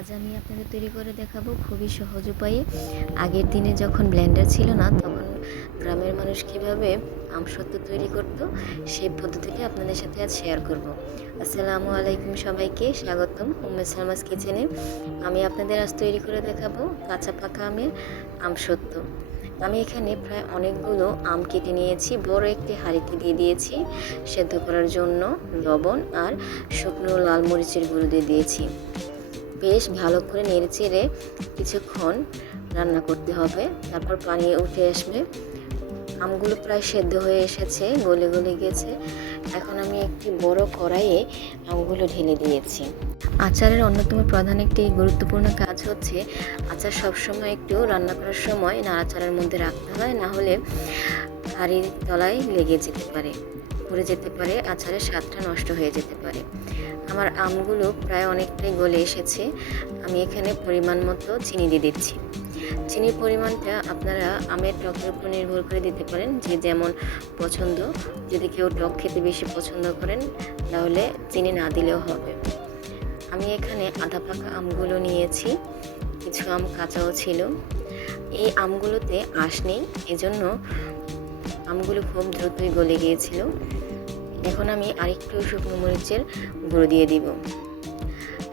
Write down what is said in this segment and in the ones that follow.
আজ আমি আপনাদের তৈরি করে দেখাবো খুবই সহজ উপায়ে। আগের দিনে যখন ব্লেন্ডার ছিল না, তখন গ্রামের মানুষ কীভাবে আমসত্ত্ব তৈরি করতো সেই পদ্ধতিটি আপনাদের সাথে আজ শেয়ার করব। আসসালামু আলাইকুম, সবাইকে স্বাগতম উম্মে সালমাস কিচেনে। আমি আপনাদের আজ তৈরি করে দেখাবো কাঁচা পাকা আমের আমসত্ত্ব। আমি এখানে প্রায় অনেকগুলো আম কেটে নিয়েছি, বড় একটি হাঁড়িতে দিয়ে দিয়েছি সেদ্ধ করার জন্য লবণ আর শুকনো লাল মরিচের গুঁড়ো দিয়ে দিয়েছি। বেশ ভালো করে নেড়েচেড়ে কিছুক্ষণ রান্না করতে হবে, তারপর পানি উঠে আসবে। আমগুলো প্রায় সেদ্ধ হয়ে এসেছে, গলে গলে গেছে। এখন আমি একটি বড় কড়াইয়ে আমগুলো ঢেলে দিয়েছি। আচারের অন্যতম প্রধান একটি গুরুত্বপূর্ণ কাজ হচ্ছে আচার সবসময় একটু রান্না করার সময় নাড়াচাড়ার মধ্যে রাখতে হয়, না হলে হাঁড়ির তলায় লেগে যেতে পারে, পুড়ে যেতে পারে, আচারের স্বাদটা নষ্ট হয়ে যেতে পারে। আমার আমগুলো প্রায় অনেকটাই গলে এসেছে। আমি এখানে পরিমাণ মতো চিনি দিয়ে দিচ্ছি। চিনির পরিমাণটা আপনারা আমের টকের উপর নির্ভর করে দিতে পারেন, যে যেমন পছন্দ। যদি কেউ টক খেতে বেশি পছন্দ করেন তাহলে চিনি না দিলেও হবে। আমি এখানে আধা পাকা আমগুলো নিয়েছি, কিছু আম কাঁচাও ছিল। এই আমগুলোতে আঁশ নেই, এজন্য আমগুলো খুব দ্রুতই গলে গিয়েছিল। এখন আমি আরেকটু শুকনো মরিচের গুঁড়ো দিয়ে দিব।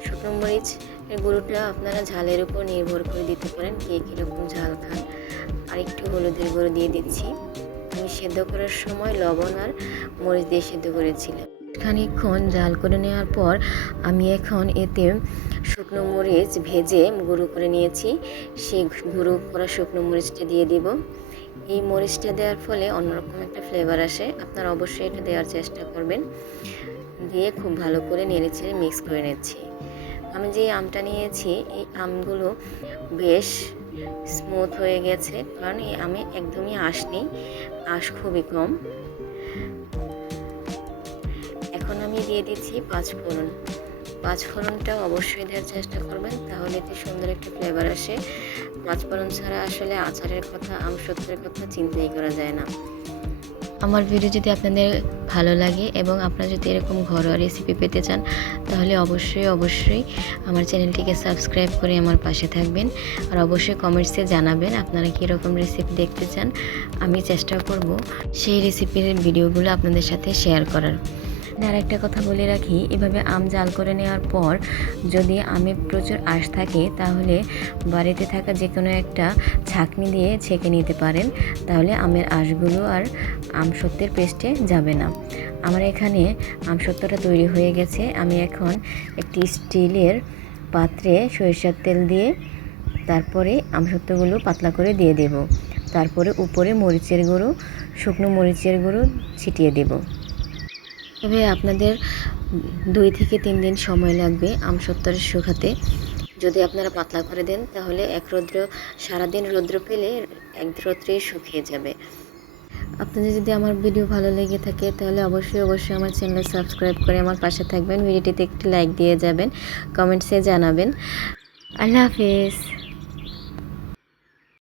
শুকনো মরিচের গুঁড়োটা আপনারা ঝালের উপর নির্ভর করে দিতে পারেন, কে কীরকম ঝাল খান। আরেকটু হলুদের গুঁড়ো দিয়ে দিচ্ছি। আমি সেদ্ধ করার সময় লবণ আর মরিচ দিয়ে সেদ্ধ করেছিলাম। খানিকক্ষণ জাল করে নেওয়ার পর আমি এখন এতে শুকনো মরিচ ভেজে গুঁড়ো করে নিয়েছি, সেই গুঁড়ো করা শুকনো মরিচটা দিয়ে দিব। এই মরিচটা দেওয়ার ফলে অন্যরকম একটা ফ্লেভার আসে, আপনারা অবশ্যই এটা দেওয়ার চেষ্টা করবেন। দিয়ে খুব ভালো করে নেড়েচেড়ে মিক্স করে নিচ্ছি। আমি যে আমটা নিয়েছি এই আমগুলো বেশ স্মুথ হয়ে গেছে, কারণ এই আমে একদমই আঁশ নেই, আঁশ খুবই কম। এখন আমি দিয়ে দিচ্ছি পাঁচফোড়ন। পাঁচফোড়নটা অবশ্যই দেওয়ার চেষ্টা করবেন, তাহলে এতে সুন্দর একটা ফ্লেভার আসে। পাঁচফোড়ন ছাড়া আসলে আচারের কথা, আমসত্ত্বের কথা চিন্তাই করা যায় না। আমার ভিডিও যদি আপনাদের ভালো লাগে এবং আপনারা যদি এরকম ঘরোয়া রেসিপি পেতে চান, তাহলে অবশ্যই আমার চ্যানেলটিকে সাবস্ক্রাইব করে আমার পাশে থাকবেন। আর অবশ্যই কমেন্টসে জানাবেন আপনারা কীরকম রেসিপি দেখতে চান। আমি চেষ্টা করব সেই রেসিপির ভিডিওগুলো আপনাদের সাথে শেয়ার করার। আর একটা কথা বলে রাখি, এভাবে আম জাল করে নেওয়ার পর যদি আমে প্রচুর আঁশ থাকে, তাহলে বাড়িতে থাকা যে কোনো একটা ছাঁকনি দিয়ে ছেঁকে নিতে পারেন, তাহলে আমের আঁশগুলো আর আমসত্ত্বের পেস্টে যাবে না। আমার এখানে আমসত্ত্বটা তৈরি হয়ে গেছে। আমি এখন একটি স্টিলের পাত্রে সরিষার তেল দিয়ে তারপরে আমসত্ত্বগুলো পাতলা করে দিয়ে দেব। তারপরে উপরে মরিচের গুঁড়ো, শুকনো মরিচের গুঁড়ো ছিটিয়ে দেব। তবে আপনাদের 2 থেকে 3 দিন সময় লাগবে আমসত্ত্বটা শুকাতে। যদি আপনারা পাতলা করে দেন তাহলে সারাদিন রৌদ্র পেলে এক রৌদ্রেই শুকিয়ে যাবে। আপনাদের যদি আমার ভিডিও ভালো লেগে থাকে তাহলে অবশ্যই আমার চ্যানেল সাবস্ক্রাইব করে আমার পাশে থাকবেন। ভিডিওটিতে একটি লাইক দিয়ে যাবেন, কমেন্টসে জানাবেন। আল্লাহ হাফেজ।